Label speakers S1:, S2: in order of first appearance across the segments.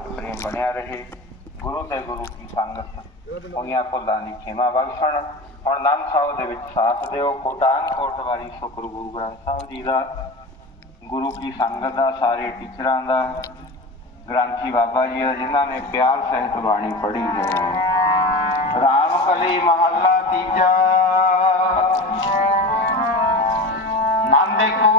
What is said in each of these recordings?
S1: ਪ੍ਰੇਮ ਬਣਿਆ ਰਹੇ, ਗੁਰੂ ਤੇ ਗੁਰੂ ਕੀ ਸੰਗਤ। ਹੋਈਆਂ ਭੁੱਲਾਂ ਦੀ ਖਿਮਾ ਬਖਸ਼ਣ, ਹੁਣ ਨਾਮ ਸਾਹਿਬ ਦੇ ਵਿੱਚ ਸਾਥ ਦਿਓ। ਕੋਟਾਨ ਕੋਟਵਾਰੀ ਸੁਖਰੂ ਗੁਰੂ ਗ੍ਰੰਥ ਸਾਹਿਬ ਜੀ ਦਾ, ਗੁਰੂ ਕੀ ਸੰਗਤ ਦਾ, ਸਾਰੇ ਟੀਚਰਾਂ ਦਾ, ਗ੍ਰੰਥੀ ਬਾਬਾ ਜੀ ਜਿਨ੍ਹਾਂ ਨੇ ਪਿਆਰ ਸਹਿਤ ਬਾਣੀ ਪੜ੍ਹੀ ਹੈ। ਰਾਮ ਕਲੀ ਮਹੱਲਾ ਤੀਜਾ। ਨੰਦ ਕੋ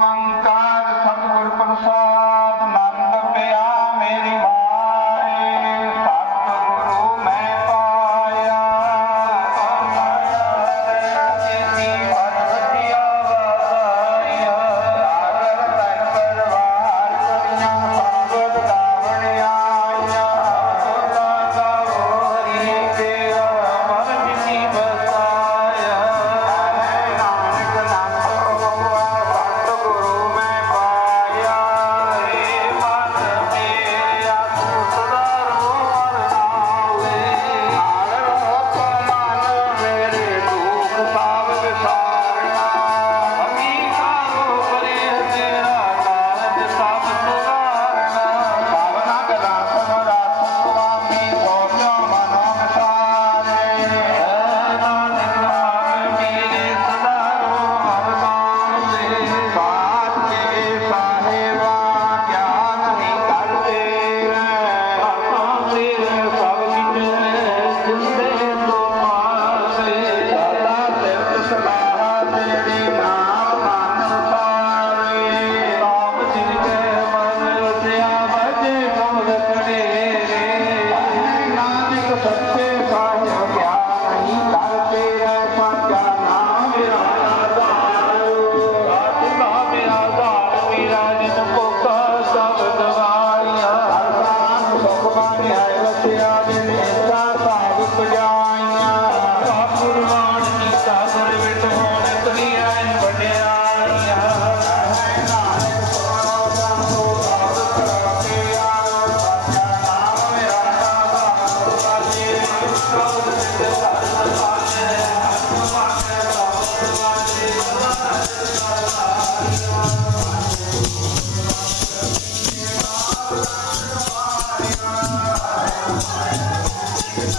S2: Thank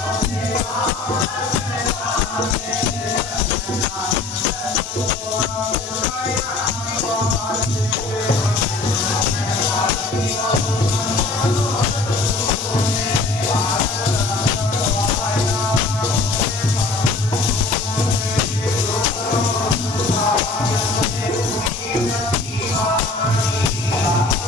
S2: you.